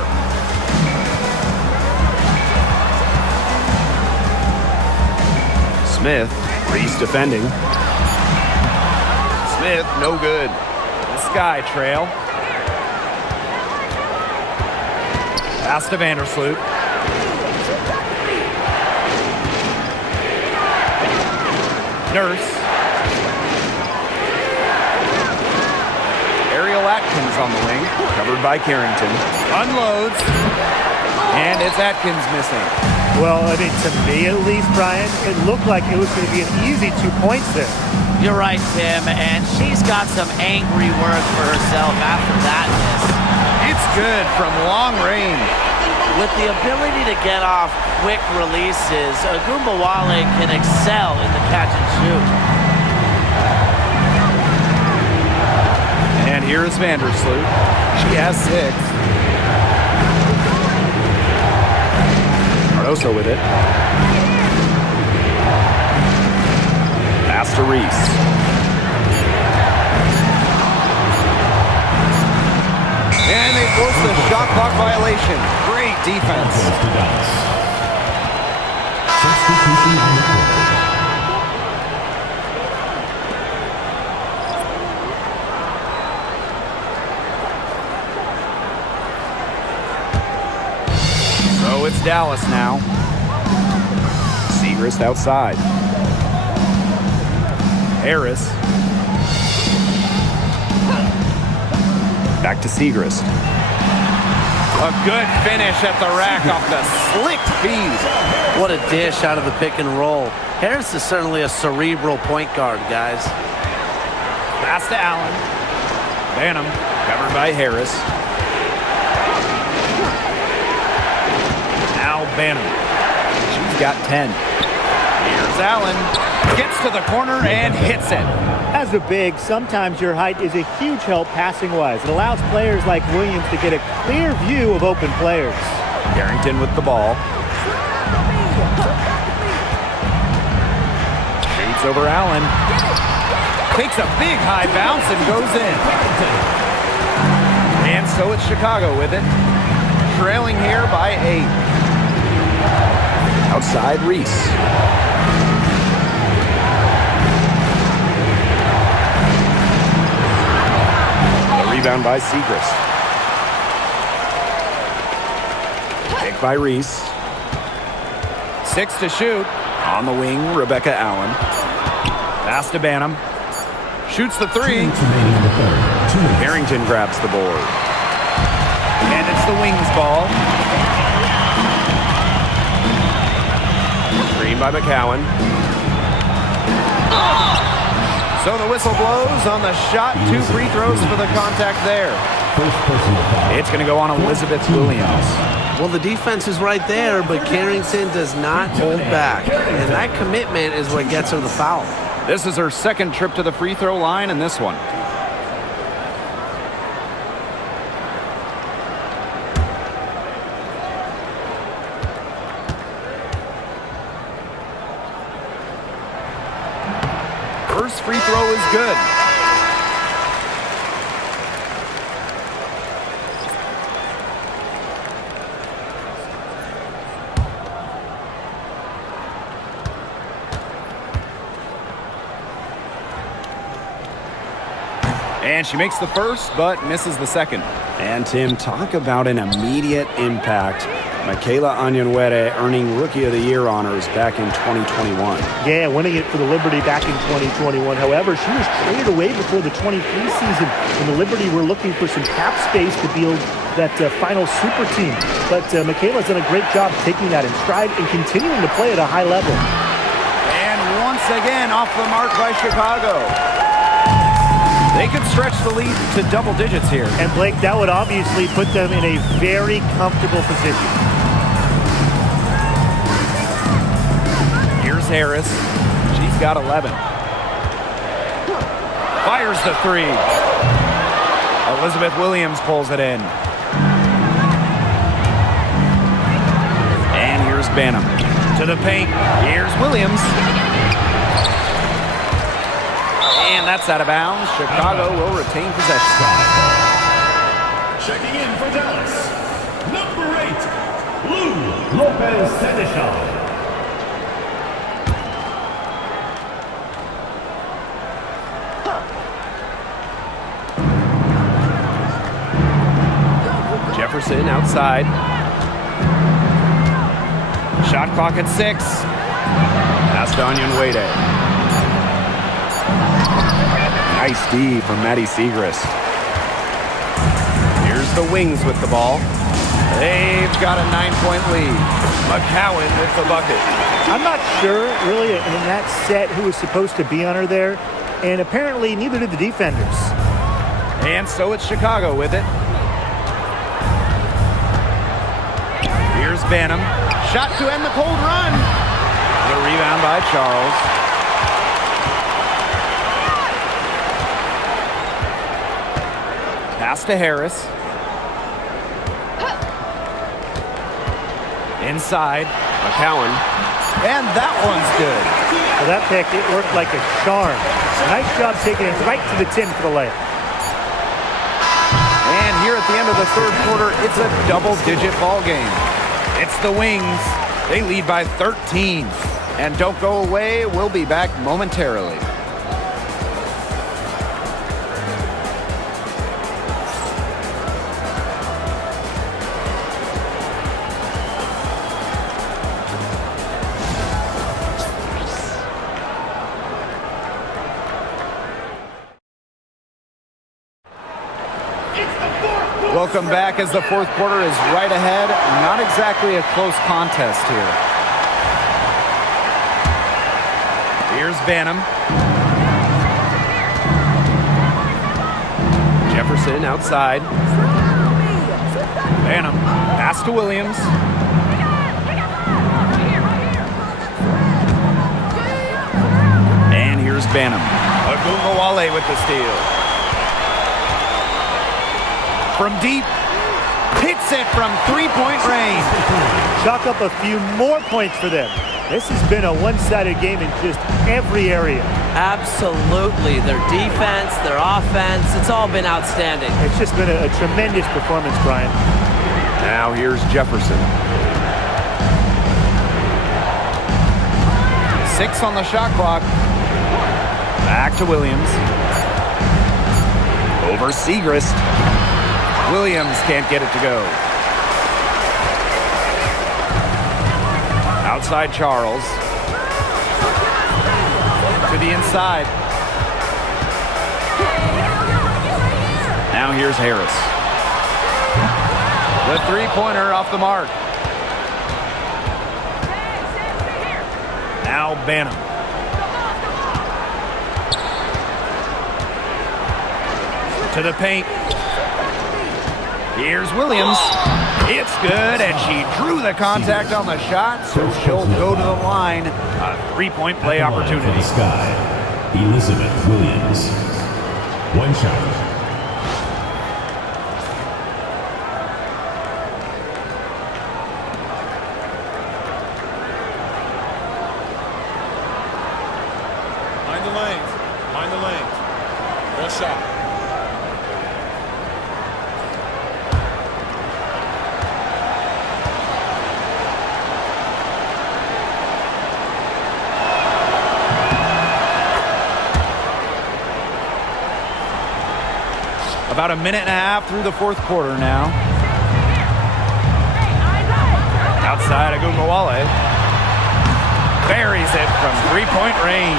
Smith, Reese defending. Smith, no good. The Sky trail. Pass to Vandersloot. Nurse. Ariel Atkins on the wing. Covered by Carrington. Unloads. And it's Atkins missing. Well, I mean, to me at least, Brian, it looked like it was going to be an easy 2 points there. You're right, Tim, and she's got some angry words for herself after that miss. It's good from long range. With the ability to get off quick releases, Agumbawale can excel in the catch and shoot. And here is Vandersloot. She has 6. Cardoso with it. Pass to Reese. And they force the shot clock violation. Great defense. Substitution on the court. So it's Dallas now. Segrist outside. Harris. Back to Segrist. A good finish at the rack off the slick feed. What a dish out of the pick and roll. Harris is certainly a cerebral point guard, guys. Pass to Allen. Banham, covered by Harris. Now Banham. She's got 10. Here's Allen. Gets to the corner and hits it. As a big, sometimes your height is a huge help passing-wise. It allows players like Williams to get a clear view of open players. Carrington with the ball. Shoots over Allen. Takes a big high bounce and goes in. And so it's Chicago with it. Trailing here by 8. Outside Reese. Rebound by Segrist. Pick by Reese. 6 to shoot. On the wing, Rebecca Allen. Pass to Banham. Shoots the 3. Remaining in the third. 2 minutes. Carrington grabs the board. And it's the Wings ball. Screen by McCowan. So the whistle blows on the shot. 2 free throws for the contact there. First personal foul. It's going to go on Elizabeth Williams. Well, the defense is right there, but Carrington does not hold back. And that commitment is what gets her the foul. This is her second trip to the free throw line in this one. First free throw is good. And she makes the first, but misses the second. And Tim, talk about an immediate impact. Michaela Onyenwere earning Rookie of the Year honors back in 2021. Yeah, winning it for the Liberty back in 2021. However, she was traded away before the 23 season when the Liberty were looking for some cap space to build that final super team. But Michaela's done a great job taking that in stride and continuing to play at a high level. And once again, off the mark by Chicago. They could stretch the lead to double digits here. And Blake, that would obviously put them in a very comfortable position. Here's Harris. She's got 11. Fires the 3. Elizabeth Williams pulls it in. And here's Banham. To the paint. Here's Williams. And that's out of bounds. Chicago will retain possession. Checking in for Dallas, number 8, Lou Lopez Seneschal. Jefferson outside. Shot clock at 6. Pass to Onyenwere. Nice D from Maddie Siegrist. Here's the Wings with the ball. They've got a 9-point lead. McCowan with the bucket. I'm not sure, really, in that set who was supposed to be on her there, and apparently neither did the defenders. And so it's Chicago with it. Here's Banham. Shot to end the cold run. The rebound by Charles. Pass to Harris. Inside. McCowan. And that one's good. For that pick, it worked like a charm. Nice job taking it right to the tin for the layup. And here at the end of the third quarter, it's a double-digit ball game. It's the Wings. They lead by 13. And don't go away. We'll be back momentarily. Welcome back as the fourth quarter is right ahead. Not exactly a close contest here. Here's Banham. Jefferson outside. Banham. Pass to Williams. And here's Banham. Ogunbowale with the steal. From deep, hits it from three-point range. Chalk up a few more points for them. This has been a one-sided game in just every area. Absolutely. Their defense, their offense, it's all been outstanding. It's just been a tremendous performance, Brian. Now here's Jefferson. 6 on the shot clock. Back to Williams. Over Siegrist. Williams can't get it to go. Outside Charles. To the inside. Now here's Harris. The three-pointer off the mark. Now Banham. To the paint. Here's Williams. It's good, and she drew the contact on the shot, so she'll go to the line. A three-point play opportunity. For the Sky, Elizabeth Williams. One shot. Mind the lanes. Mind the lanes. One shot. About a minute and a half through the fourth quarter now. Outside Ogunbowale. Buries it from three-point range.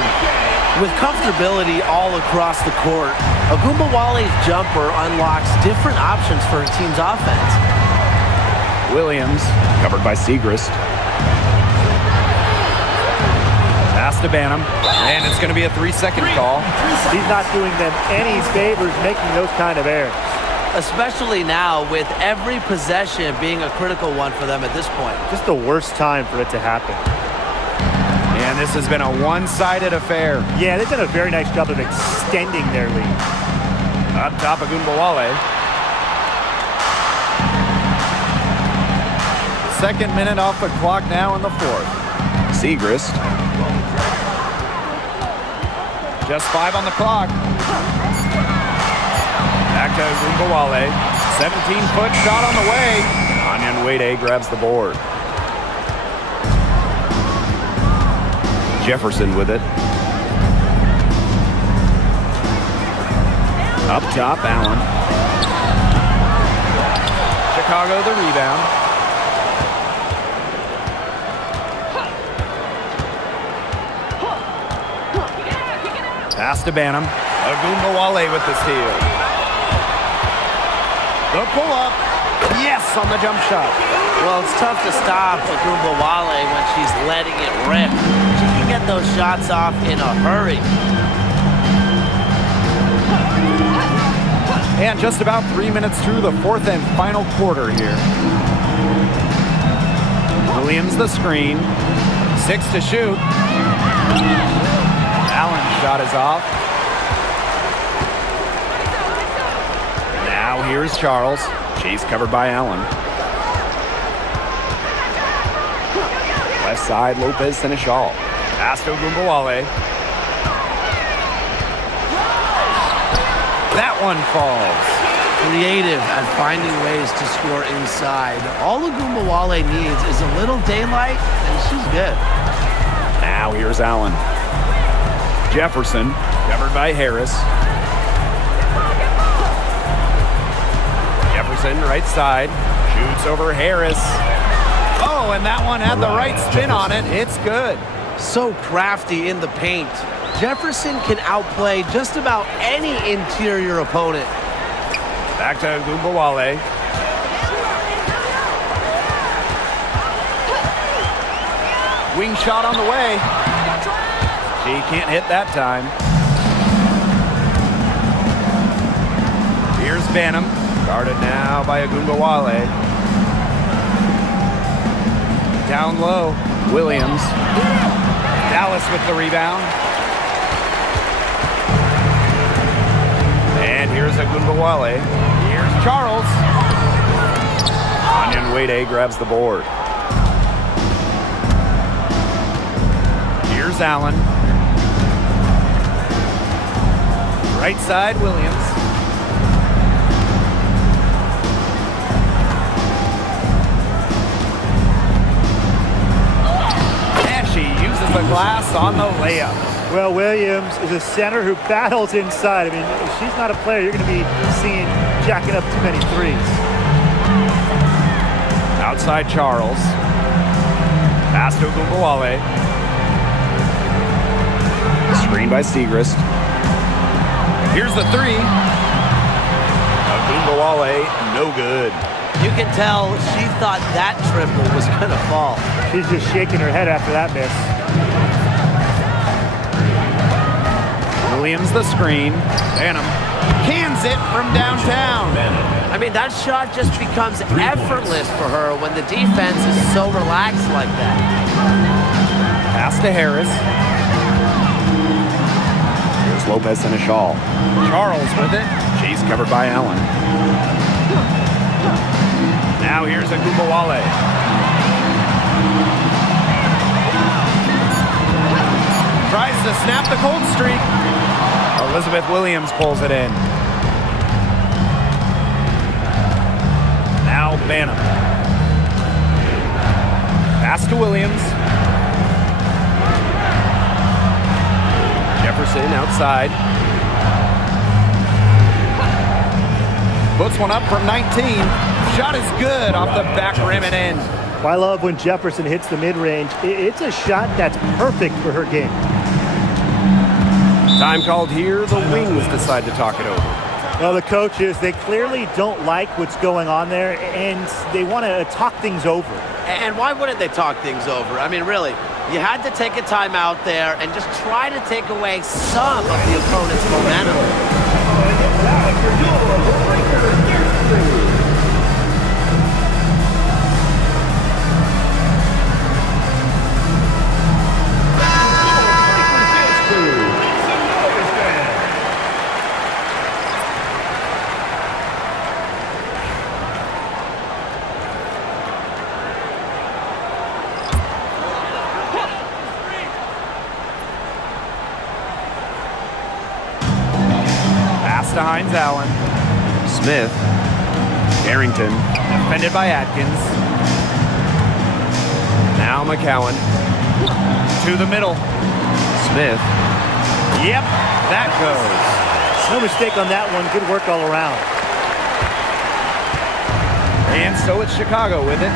With comfortability all across the court, Ogunbowale's jumper unlocks different options for her team's offense. Williams, covered by Siegrist. Pass to Banham, and it's going to be a 3-second call. He's not doing them any favors making those kind of errors. Especially now with every possession being a critical one for them at this point. Just the worst time for it to happen. And this has been a one-sided affair. Yeah, they've done a very nice job of extending their lead. Up top, Agumbawale. Second minute off the clock now in the fourth. Segrist. Just 5 on the clock. Back to Agumbawale. 17-foot shot on the way. Anyan Wade grabs the board. Jefferson with it. Up top, Allen. Chicago the rebound. Pass to Banham. Agumbawale with the steal. The pull-up. Yes, on the jump shot. Well, it's tough to stop Agumbawale when she's letting it rip. She can get those shots off in a hurry. And just about 3 minutes through the fourth and final quarter here. Williams the screen. 6 to shoot. Allen's shot is off. Now here's Charles. Chase covered by Allen. Left side, Lopez Seneschal. Pass to Agumbawale. That one falls. Creative at finding ways to score inside. All Agumbawale needs is a little daylight, and she's good. Now here's Allen. Jefferson, covered by Harris. Jefferson, right side, shoots over Harris. Oh, and that one had the right spin on it. It's good. So crafty in the paint. Jefferson can outplay just about any interior opponent. Back to Agumbawale. Wing shot on the way. She can't hit that time. Here's Banham. Guarded now by Agumbawale. Down low, Williams. Dallas with the rebound. And here's Agumbawale. Here's Charles. Anyan Wade grabs the board. Here's Allen. Right side, Williams. And she uses the glass on the layup. Well, Williams is a center who battles inside. I mean, if she's not a player you're going to be seeing jacking up too many threes. Outside Charles. Pass to Agumbawale. Screen by Segrist. Here's the three. Agumbawale, no good. You can tell she thought that triple was going to fall. She's just shaking her head after that miss. Williams the screen. Banham cans it from downtown. I mean, that shot just becomes effortless for her when the defense is so relaxed like that. Pass to Harris. Here's Lopez Seneschal. Charles with it. Chase covered by Allen. Now here's Agumbawale. Tries to snap the cold streak. Elizabeth Williams pulls it in. Now Banham. Pass to Williams. Jefferson outside. Puts one up from 19. Shot is good off the back rim and in. Well, I love when Jefferson hits the mid-range. It's a shot that's perfect for her game. Time called here. The Wings decide to talk it over. Well, the coaches, they clearly don't like what's going on there, and they want to talk things over. And why wouldn't they talk things over? I mean, really, you had to take a time out there and just try to take away some of the opponent's momentum. Hines Allen. Smith. Carrington. Defended by Atkins. Now McCowan. To the middle. Smith. Yep, that goes. No mistake on that one. Good work all around. And so it's Chicago with it.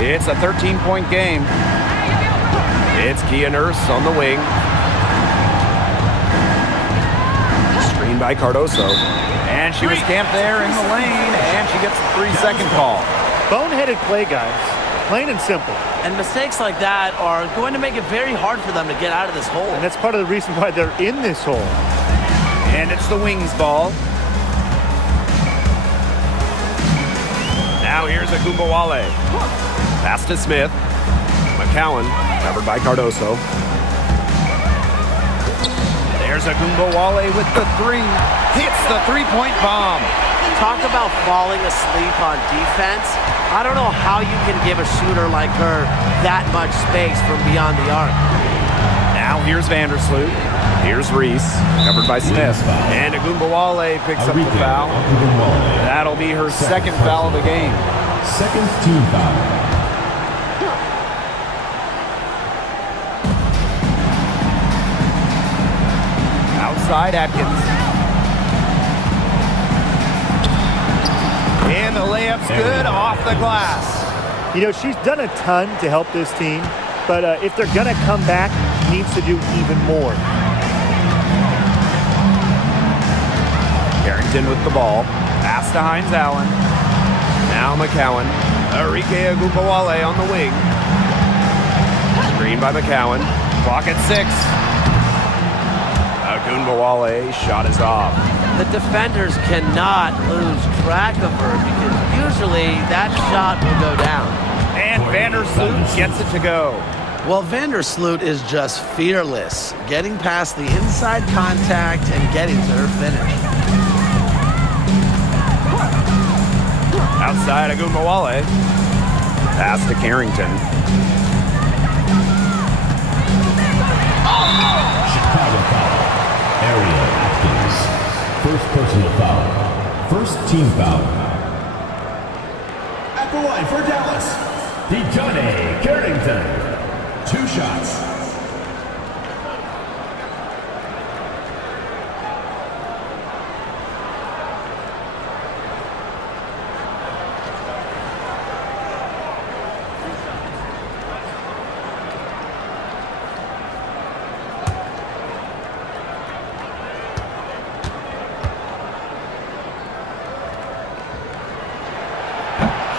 It's a 13-point game. It's Kia Nurse on the wing. Screen by Cardoso. And she was camped there in the lane, and she gets a 3-second call. Boneheaded play, guys. Plain and simple. And mistakes like that are going to make it very hard for them to get out of this hole. And that's part of the reason why they're in this hole. And it's the Wings ball. Now here's Agumbawale. Pass to Smith. McCowan, covered by Cardoso. There's Agumbawale with the three. Hits the three-point bomb. Talk about falling asleep on defense. I don't know how you can give a shooter like her that much space from beyond the arc. Now here's Vandersloot. Here's Reese, covered by Smith. And Agumbawale picks up the foul. That'll be her second foul of the game. Second team foul. Outside Atkins. And the layup's good off the glass. You know, she's done a ton to help this team, but if they're going to come back, she needs to do even more. Carrington with the ball. Pass to Hines Allen. Now McCowan. Enrique Agumbawale on the wing. Screen by McCowan. Clock at 6. Agumbawale shot is off. The defenders cannot lose track of her because usually that shot will go down. And Vandersloot gets it to go. Well, Vandersloot is just fearless, getting past the inside contact and getting to her finish. Outside Agumbawale. Pass to Carrington. Chicago foul. Ariel Atkins. First personal foul. First team foul. At the line for Dallas, DeJohnny Carrington. 2 shots.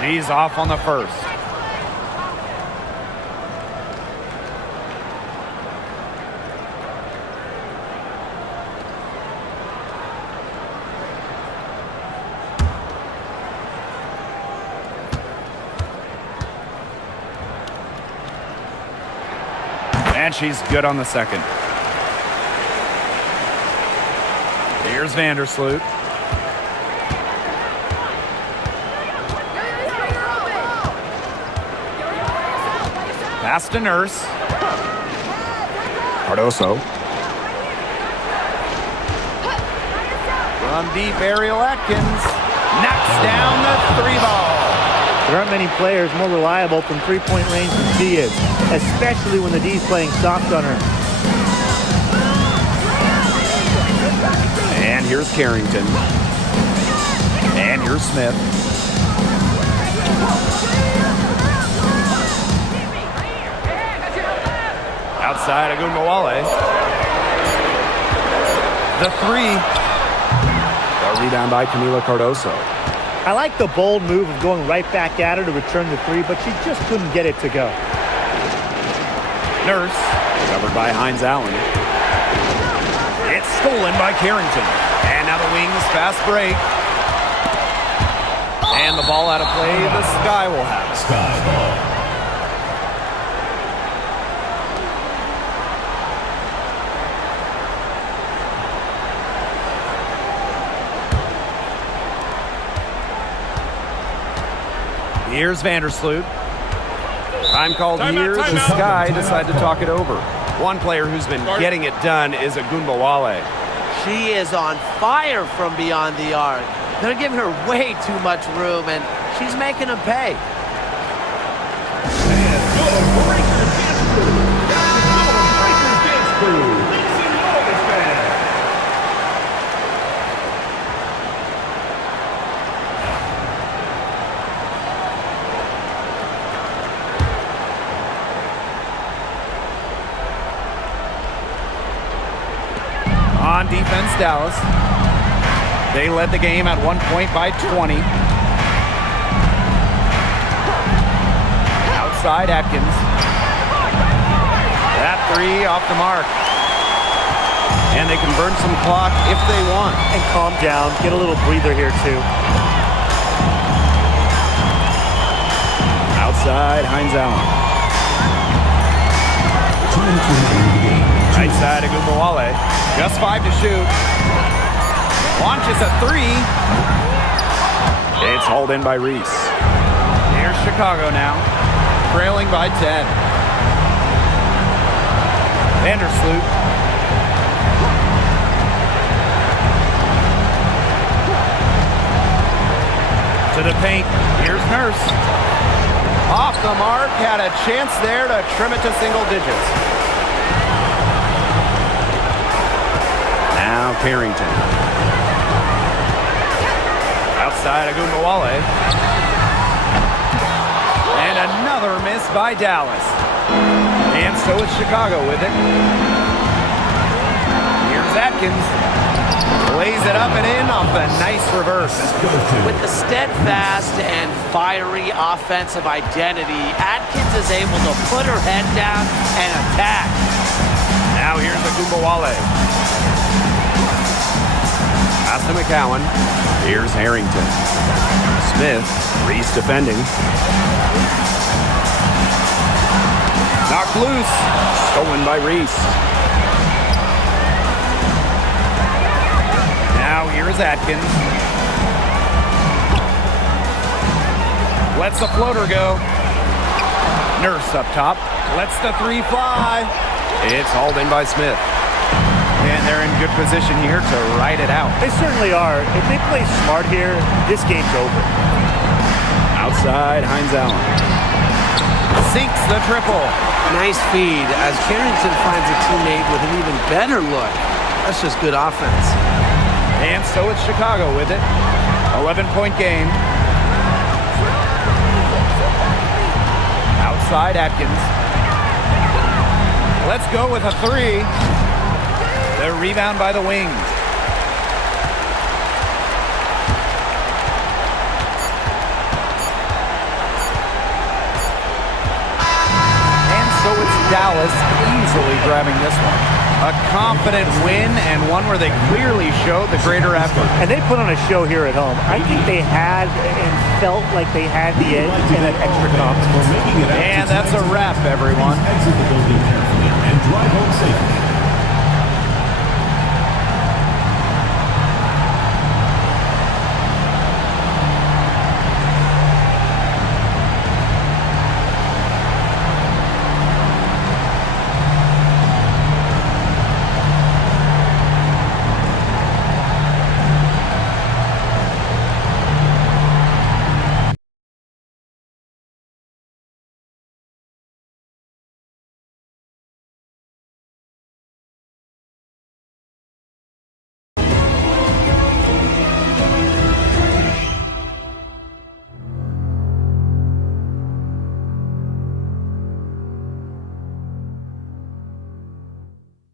She's off on the first. And she's good on the second. Here's Vandersloot. Pass to Nurse. Cardoso. From deep, Ariel Atkins knocks down the 3-ball. There aren't many players more reliable from three-point range than she is, especially when the D's playing soft on her. And here's Carrington. And here's Smith. Outside Agumbawale. The 3. A rebound by Camila Cardoso. I like the bold move of going right back at her to return the 3, but she just couldn't get it to go. Nurse. Covered by Hines Allen. It's stolen by Carrington. And now the Wings fast break. And the ball out of play. The Sky will have it. Sky ball. Here's Vandersloot. Time called here. The timeout. Sky decide to talk it over. One player who's been getting it done is Agumbawale. She is on fire from beyond the arc. They're giving her way too much room, and she's making them pay. On defense, Dallas. They led the game at 1 point by 20. Outside, Atkins. That three off the mark. And they can burn some clock if they want. And calm down. Get a little breather here, too. Outside, Hines Allen. Right side, Agumbawale. Just 5 to shoot. Launches a three. It's hauled in by Reese. Here's Chicago now, trailing by 10. Vandersloot. To the paint. Here's Nurse. Off the mark. Had a chance there to trim it to single digits. Now Carrington. Outside Agumbawale. And another miss by Dallas. And so is Chicago with it. Here's Atkins. Lays it up and in off a nice reverse. With the steadfast and fiery offensive identity, Atkins is able to put her head down and attack. Now here's Agumbawale. Pass to McCowan. Here's Harrington. Smith. Reese defending. Knocked loose. Stolen by Reese. Now here's Atkins. Lets the floater go. Nurse up top. Lets the three fly. It's hauled in by Smith. And they're in good position here to ride it out. They certainly are. If they play smart here, this game's over. Outside, Hines Allen. Sinks the triple. Nice feed as Carrington finds a teammate with an even better look. That's just good offense. And so it's Chicago with it. 11-point game. Outside Atkins. Let's go with a three. The rebound by the Wings. And so it's Dallas easily grabbing this one. A confident win and one where they clearly showed the greater effort. And they put on a show here at home. I think they had and felt like they had the edge and that extra confidence. And that's a wrap, everyone. Exit the building carefully and drive home safely.